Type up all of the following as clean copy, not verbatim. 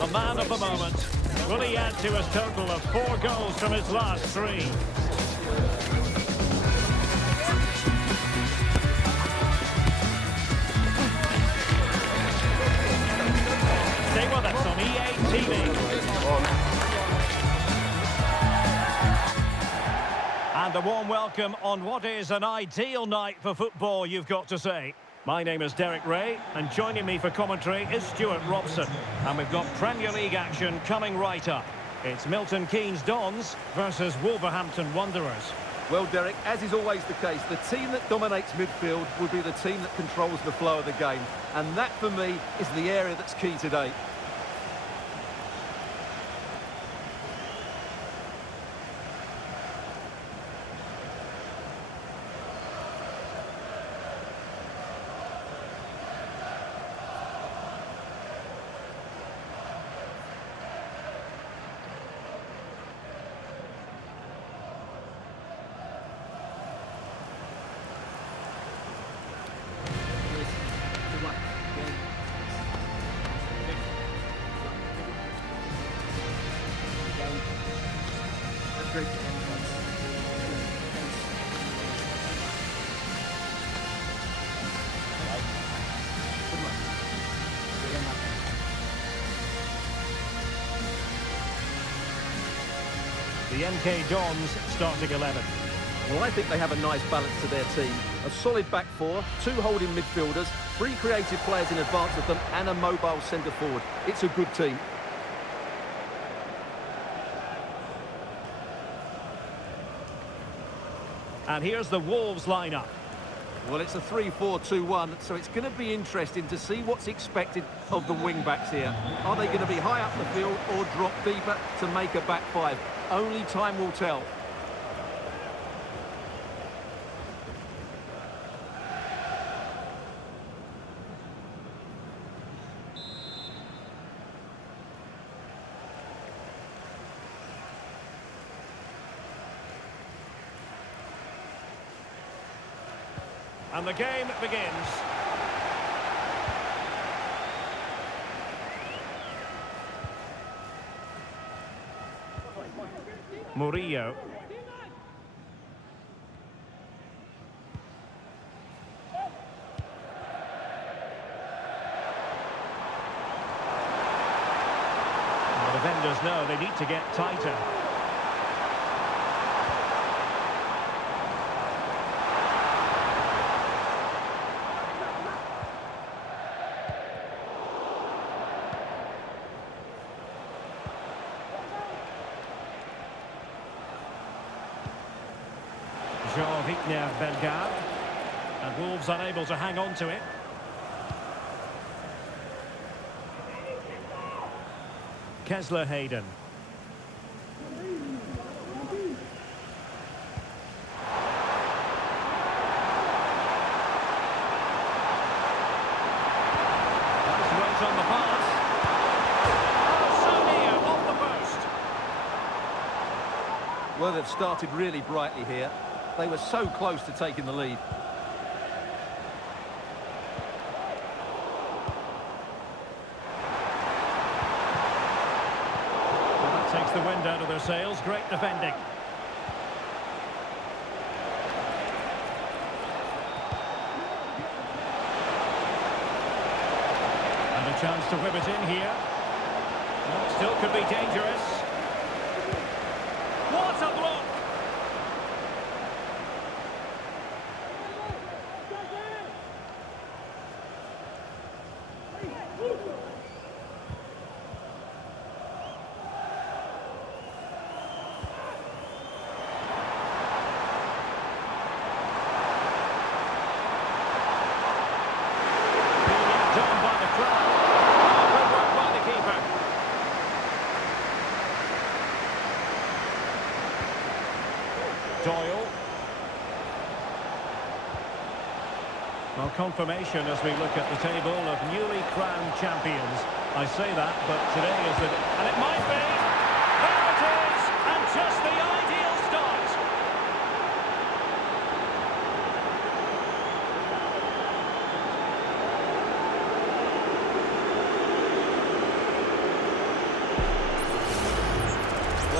the man of the moment. Will he add to his total of 4 goals from his last 3? Stay with us on EA TV. And a warm welcome on what is an ideal night for football, you've got to say. My name is Derek Ray, and joining me for commentary is Stuart Robson. And we've got Premier League action coming right up. It's Milton Keynes Dons versus Wolverhampton Wanderers. Well, Derek, as is always the case, the team that dominates midfield will be the team that controls the flow of the game. And that, for me, is the area that's key today. The MK Dons starting 11. Well, I think they have a nice balance to their team. A solid back four, 2 holding midfielders, 3 creative players in advance of them, and a mobile centre forward. It's a good team. And here's the Wolves lineup. Well, it's a 3-4-2-1, so it's going to be interesting to see what's expected of the wing-backs here. Are they going to be high up the field or drop deeper to make a back 5? Only time will tell. And the game begins. Murillo. The defenders know they need to get tighter. Bellegarde, and Wolves unable to hang on to it. Kessler Hayden. Nice weight on the pass. Oh, so near, off the post. Well, they've started really brightly here. They were so close to taking the lead. Well, that takes the wind out of their sails. Great defending. And a chance to whip it in here. Well, it still could be dangerous. What a block! Doyle. Well, confirmation as we look at the table of newly crowned champions. I say that, but today is the... And it might be! There it is! And just the ideal start!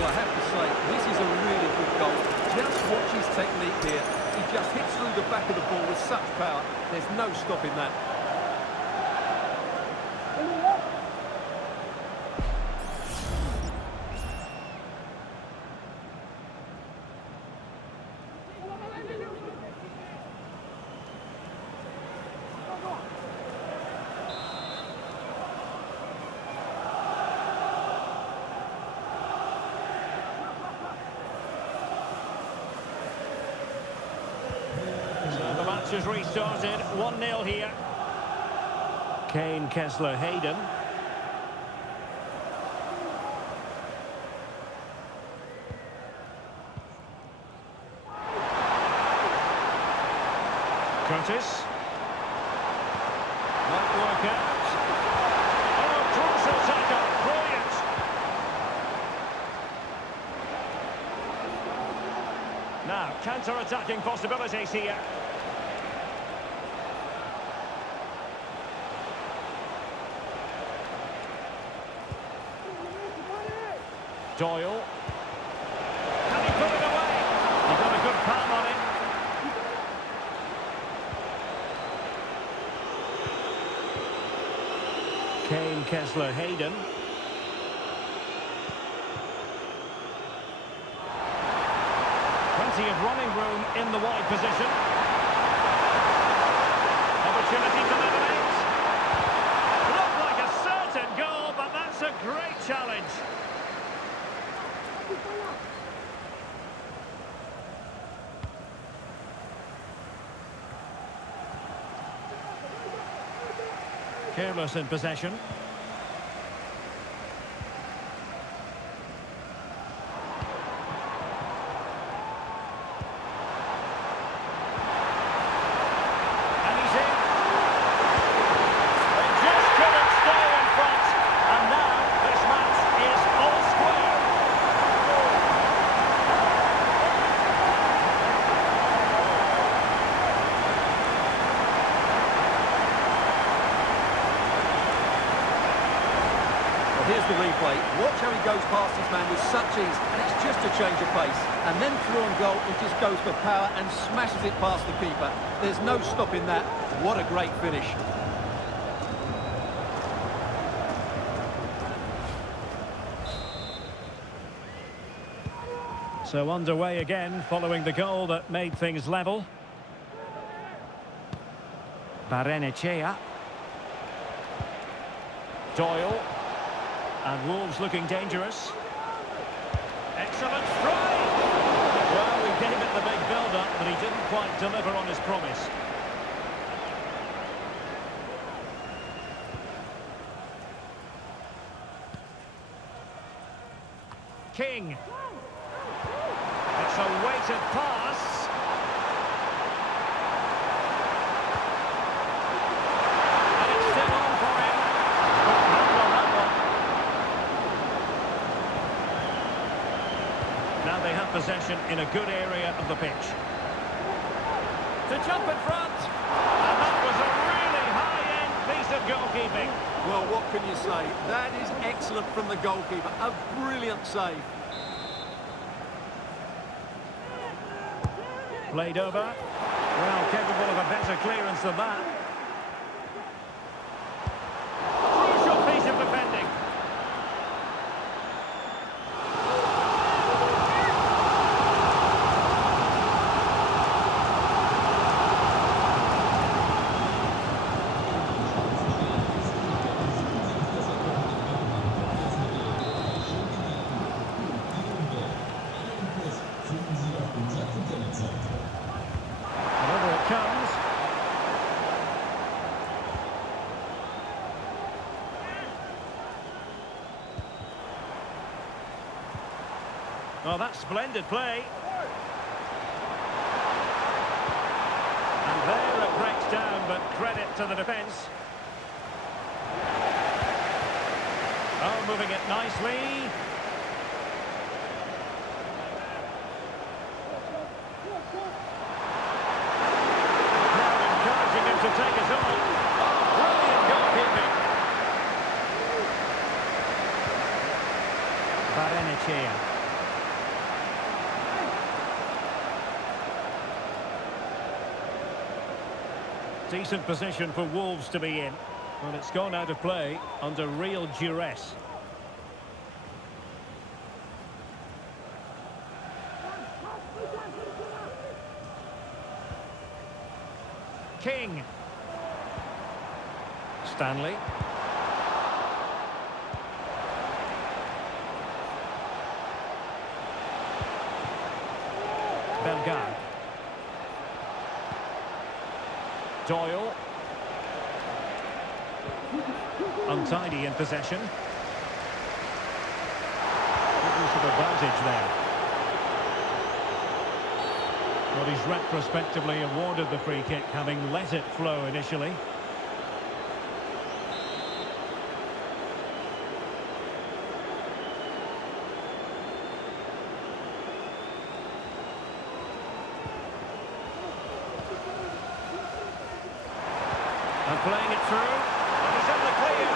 Well, I have to say, this is a really good goal. Just watch his technique here. He just hits through the back of the ball with such power. There's no stopping that. Has restarted, 1-0 here. Kane, Kessler, Hayden. Curtis. Might work out. Oh, crucial tackle, brilliant. Now, counter-attacking possibilities here. Doyle. Can he put it away? He got a good palm on it. Kane, Kessler, Hayden. Plenty of running room in the wide position. Opportunity to level it. Looked like a certain goal, but that's a great challenge. Careless in possession. And he's in. They just couldn't stay in front. And now this match is all square. Here's the replay. Watch how he goes past his man with such ease, and it's just a change of pace. And then through on goal, he just goes for power and smashes it past the keeper. There's no stopping that. What a great finish. So underway again, following the goal that made things level. Barrenechea. Doyle. And Wolves looking dangerous. Excellent strike! Well, he gave it the big build-up, but he didn't quite deliver on his promise. King. It's a weighted pass. And it's still on for him. But that one. Now they have possession in a good area of the pitch. To jump in front. And that was a really high-end piece of goalkeeping. Well, what can you say? That is excellent from the goalkeeper. A brilliant save. Played over. Well, capable of a better clearance than that. Crucial piece of defending. Comes. Oh, that's splendid play. And there it breaks down, but credit to the defence. Oh, moving it nicely. To take us on. Brilliant goalkeeping. Barrenechea. Decent position for Wolves to be in. Well, it's gone out of play under real duress. King. Stanley. Bellegarde. Doyle. Untidy in possession. Good use of advantage there. Well, he's retrospectively awarded the free kick, having let it flow initially. And playing it through, and he's in the clear.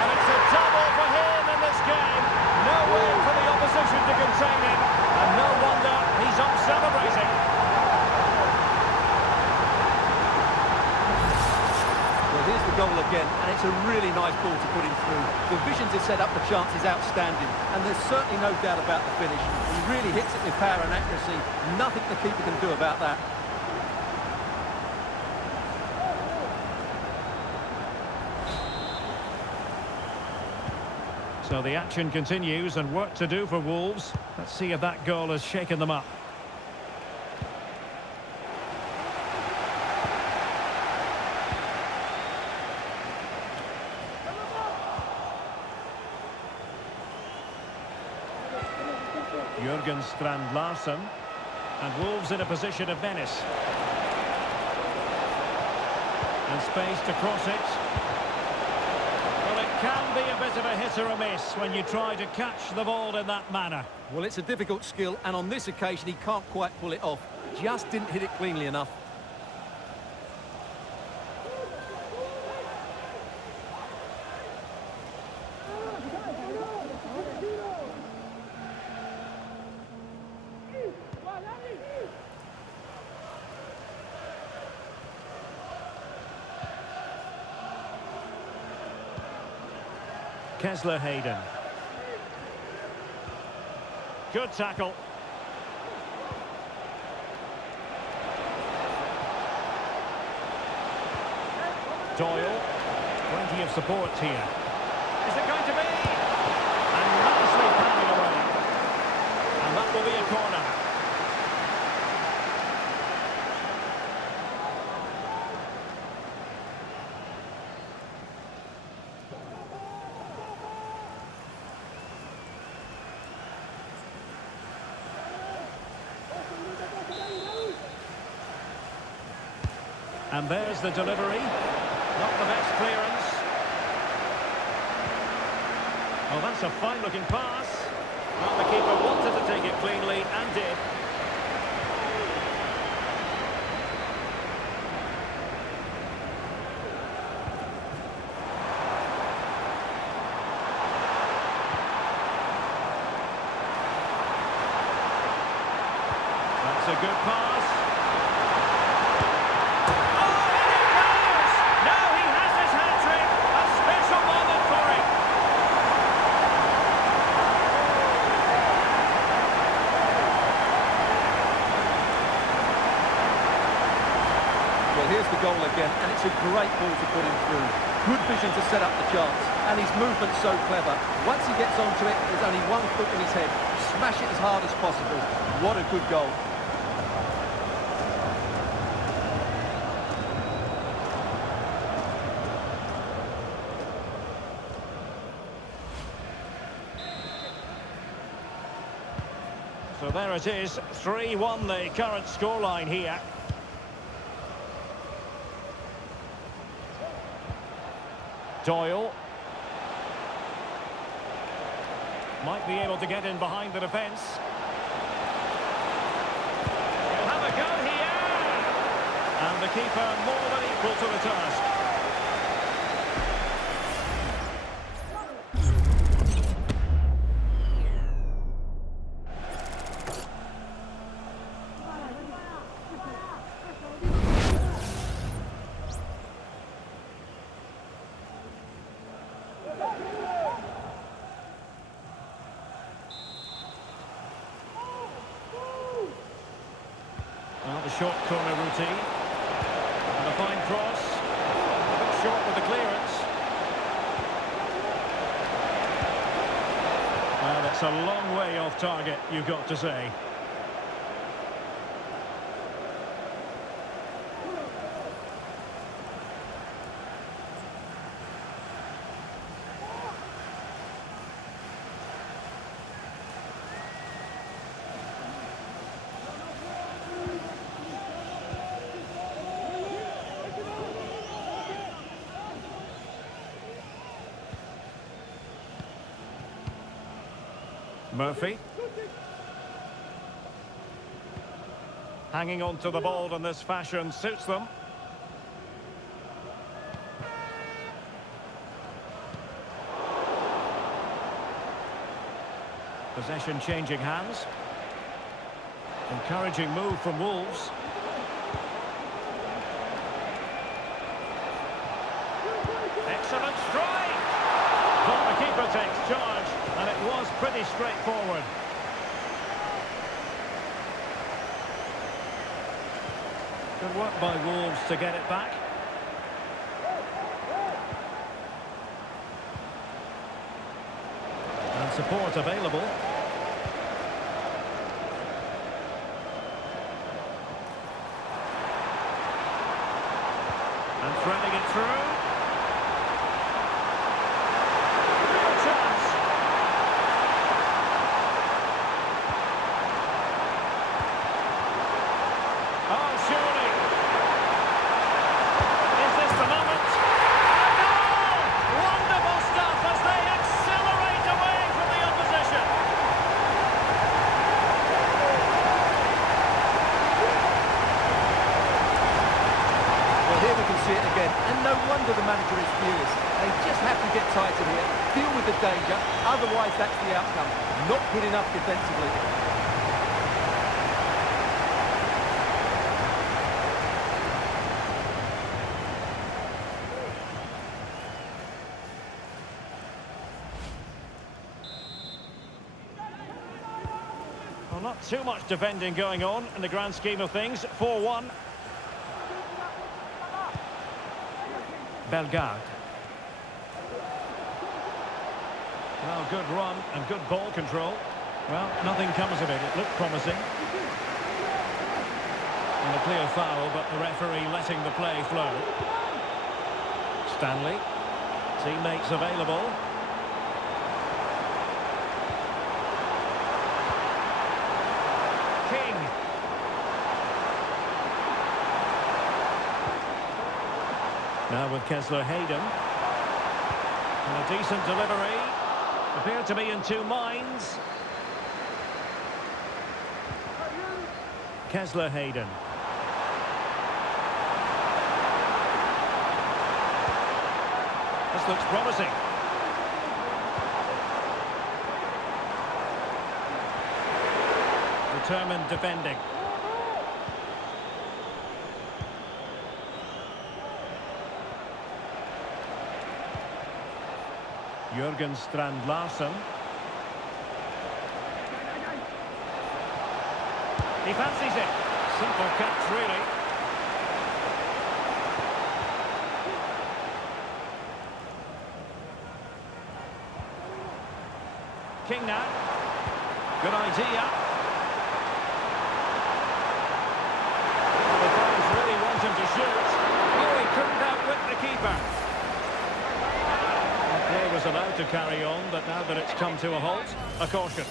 And it's a double for him in this game. No way for the opposition to contain him. And no wonder he's up celebrating. Well, here's the goal again, and it's a really nice ball to put him through. The vision to set up the chance is outstanding, and there's certainly no doubt about the finish. He really hits it with power and accuracy. Nothing the keeper can do about that. So the action continues and work to do for Wolves. Let's see if that goal has shaken them up. Jurgen Strand Larsen. And Wolves in a position of menace. And space to cross it. Can be a bit of a hit or a miss when you try to catch the ball in that manner. Well, it's a difficult skill, and on this occasion he can't quite pull it off. Just didn't hit it cleanly enough. Kessler Hayden. Good tackle. Doyle. Plenty of support here. Is it going to be? And nicely pounded away. And that will be a corner. And there's the delivery. Not the best clearance. Oh, that's a fine-looking pass. Well, the keeper wanted to take it cleanly and did. That's a good pass. Here's the goal again, and it's a great ball to put him through. Good vision to set up the chance, and his movement's so clever. Once he gets onto it, there's only one foot in his head. Smash it as hard as possible. What a good goal. So there it is, 3-1 the current scoreline here. Doyle. Might be able to get in behind the defence. He'll have a go here. And the keeper more than equal to the task. Well, the short corner routine. And a fine cross. A bit short with the clearance. Well, that's a long way off target, you've got to say. Murphy. Hanging on to the ball in this fashion suits them. Possession changing hands. Encouraging move from Wolves. Excellent strike! But the keeper takes charge, and it was pretty straightforward. Good work by Wolves to get it back. And support available. And threading it through. Real chance. Oh, surely. Is this the moment? A goal! Wonderful stuff as they accelerate away from the opposition. Well, here we can see it again, and no wonder the manager is furious. They just have to get tighter here, deal with the danger, otherwise that's the outcome. Not good enough defensively. Well, not too much defending going on in the grand scheme of things. 4-1. Bellegarde. Well, good run and good ball control. Well, nothing comes of it. It looked promising. And a clear foul, but the referee letting the play flow. Stanley. Teammates available. King. Now with Kessler Hayden. And a decent delivery. Appear to be in two minds. Kessler Hayden. This looks promising. Determined defending. Jürgen Strand Larsen. He fancies it. Simple catch, really. King now. Good idea. The fans really want him to shoot. Oh, he couldn't outwit the keeper. The play was allowed to carry on, but now that it's come to a halt, a caution.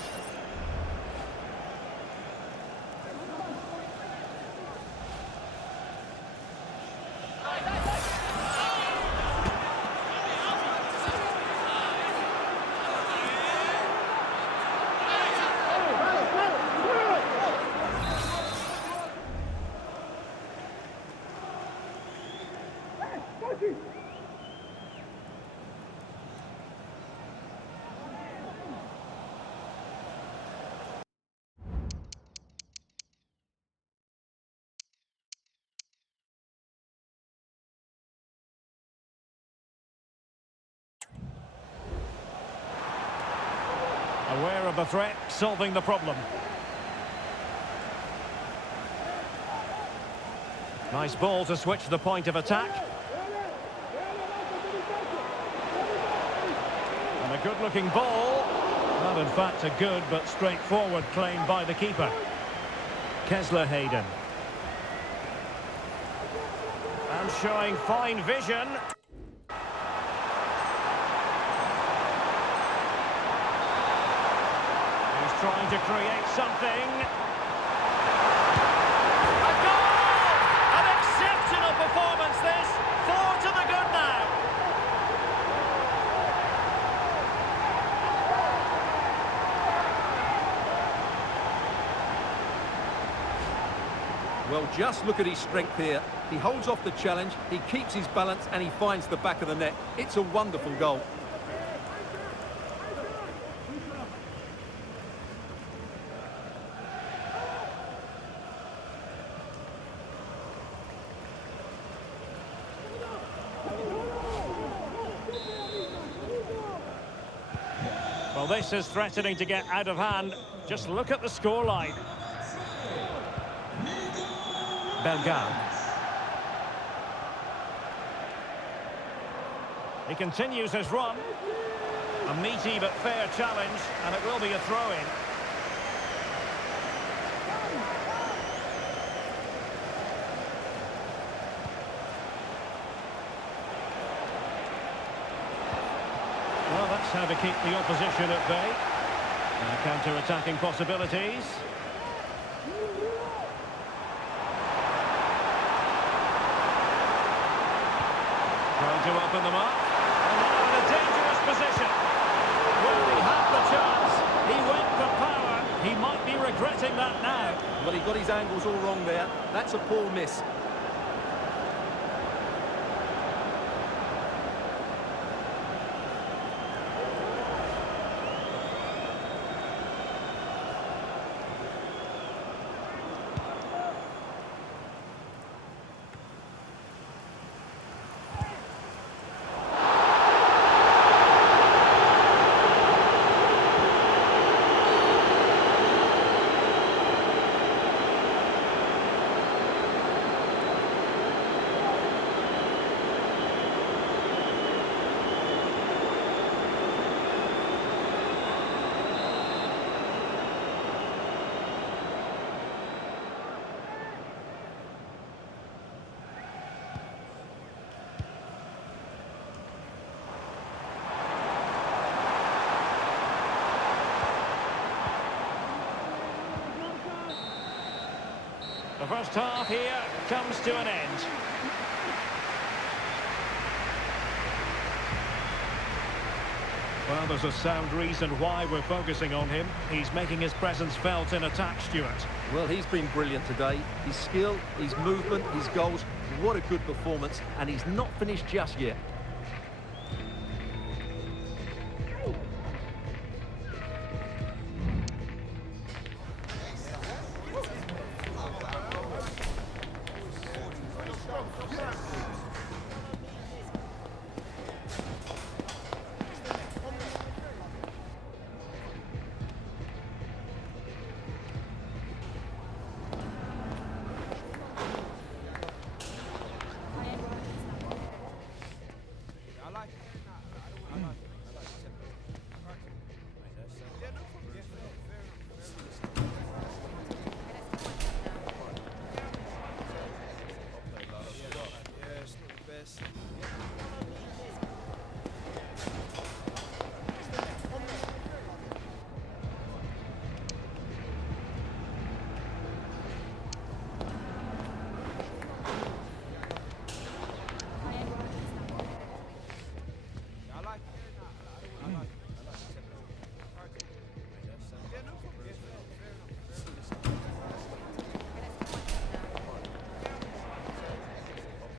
Aware of the threat, solving the problem. Nice ball to switch the point of attack. And a good-looking ball. Not in fact a good but straightforward claim by the keeper. Kessler Hayden. And showing fine vision. He's trying to create something. A goal! An exceptional performance this. 4 to the good now. Well, just look at his strength here. He holds off the challenge, he keeps his balance, and he finds the back of the net. It's a wonderful goal. Well, this is threatening to get out of hand. Just look at the scoreline. Bellegarde. He continues his run. A meaty but fair challenge, and it will be a throw-in. Well, that's how to keep the opposition at bay. Counter-attacking possibilities. Trying to open them up. And now in a dangerous position. Well, he had the chance. He went for power. He might be regretting that now. Well, he got his angles all wrong there. That's a poor miss. The first half here comes to an end. Well, there's a sound reason why we're focusing on him. He's making his presence felt in attack, Stuart. Well, he's been brilliant today. His skill, his movement, his goals, what a good performance. And he's not finished just yet.